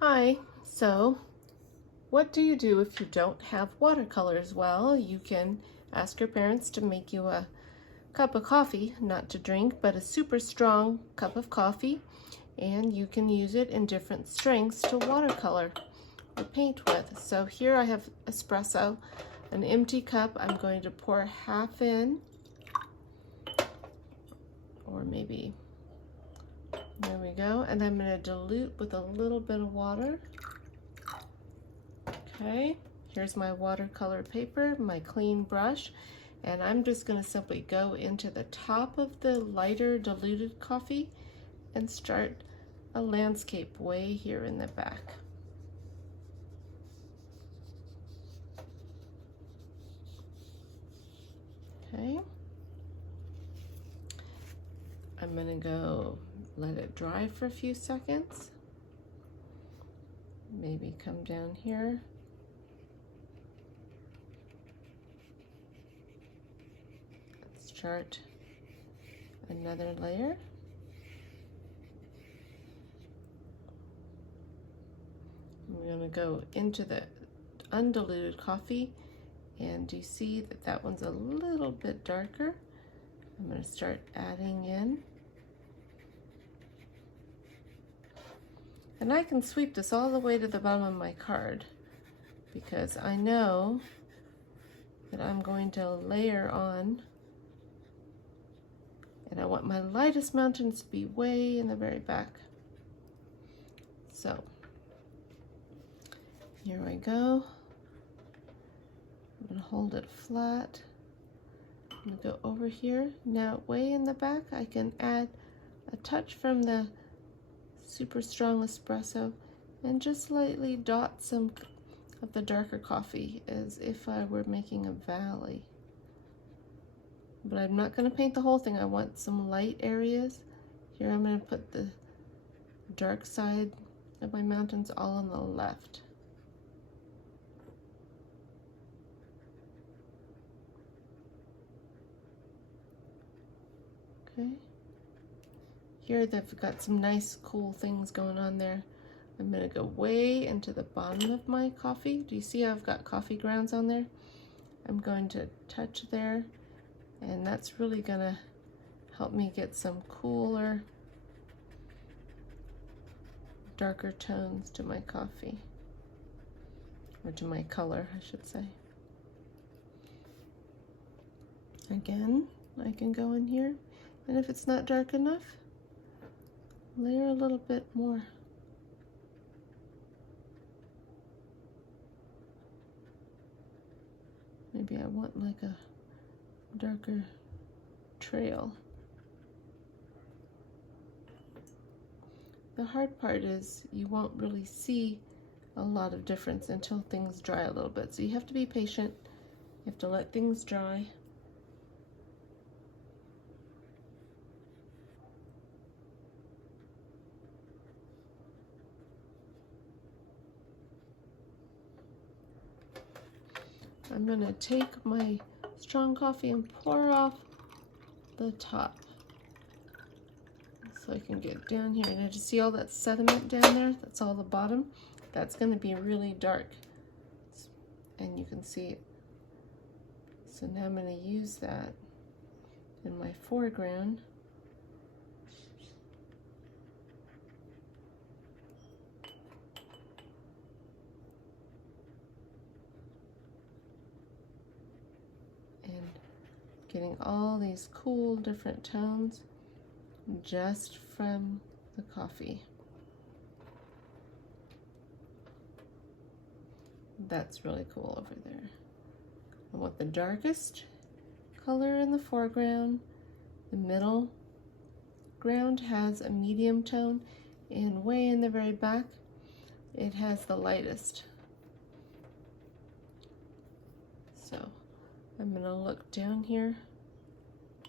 Hi, so what do you do if you don't have watercolors? Well, you can ask your parents to make you a cup of coffee, not to drink, but a super strong cup of coffee, and you can use it in different strengths to watercolor or paint with. So here I have espresso, an empty cup. I'm going to pour half in, or maybe, there we go, and I'm going to dilute with a little bit of water. Okay, here's my watercolor paper, my clean brush, and I'm just going to simply go into the top of the lighter diluted coffee and start a landscape way here in the back. Okay, I'm going to go let it dry for a few seconds. Maybe come down here. Start another layer. I'm going to go into the undiluted coffee, and you see that that one's a little bit darker. I'm going to start adding in. And I can sweep this all the way to the bottom of my card because I know that I'm going to layer on, and I want my lightest mountains to be way in the very back. So here I go. I'm going to hold it flat. I'm going to go over here. Now way in the back I can add a touch from the super strong espresso and just lightly dot some of the darker coffee as if I were making a valley. But I'm not going to paint the whole thing. I want some light areas. Here I'm going to put the dark side of my mountains all on the left. Okay. Here they've got some nice cool things going on there. I'm going to go way into the bottom of my coffee. Do you see I've got coffee grounds on there? I'm going to touch there, and that's really going to help me get some cooler, darker tones to my coffee, or to my color, I should say. Again, I can go in here, and if it's not dark enough, layer a little bit more. Maybe I want like a darker trail. The hard part is you won't really see a lot of difference until things dry a little bit. So you have to be patient. You have to let things dry. I'm going to take my strong coffee and pour off the top so I can get down here. And I just see all that sediment down there. That's all the bottom. That's going to be really dark, and you can see it. So now I'm going to use that in my foreground. And getting all these cool different tones just from the coffee. That's really cool over there. I want the darkest color in the foreground. The middle ground has a medium tone, and way in the very back it has the lightest. So I'm going to look down here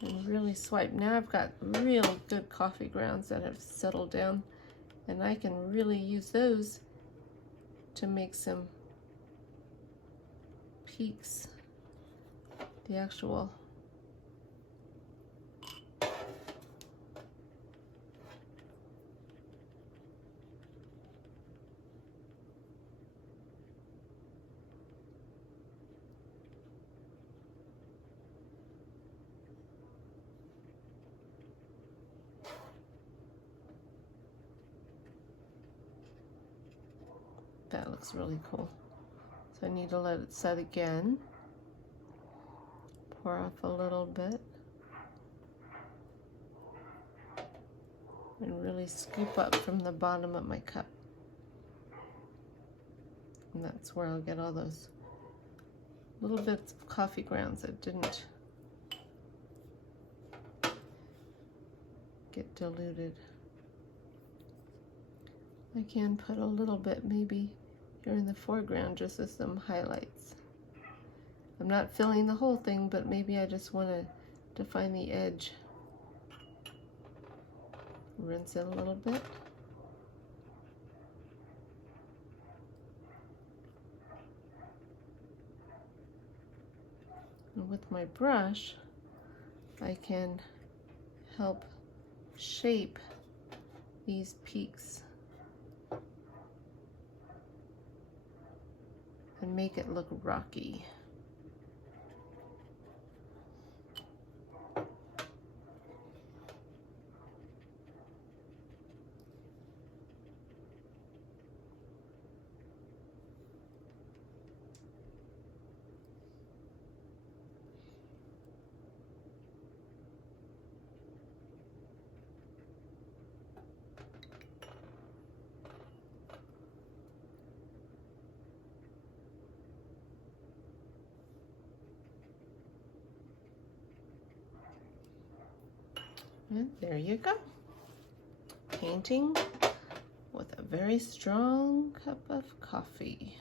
and really swipe. Now I've got really good coffee grounds that have settled down, and I can really use those to make some peaks. The actual That looks really cool. So I need to let it set again. Pour off a little bit. And really scoop up from the bottom of my cup. And that's where I'll get all those little bits of coffee grounds that didn't get diluted. I can put a little bit maybe here in the foreground just as some highlights. I'm not filling the whole thing, but maybe I just want to define the edge. Rinse it a little bit. And with my brush, I can help shape these peaks and make it look rocky. And there you go. Painting with a very strong cup of coffee.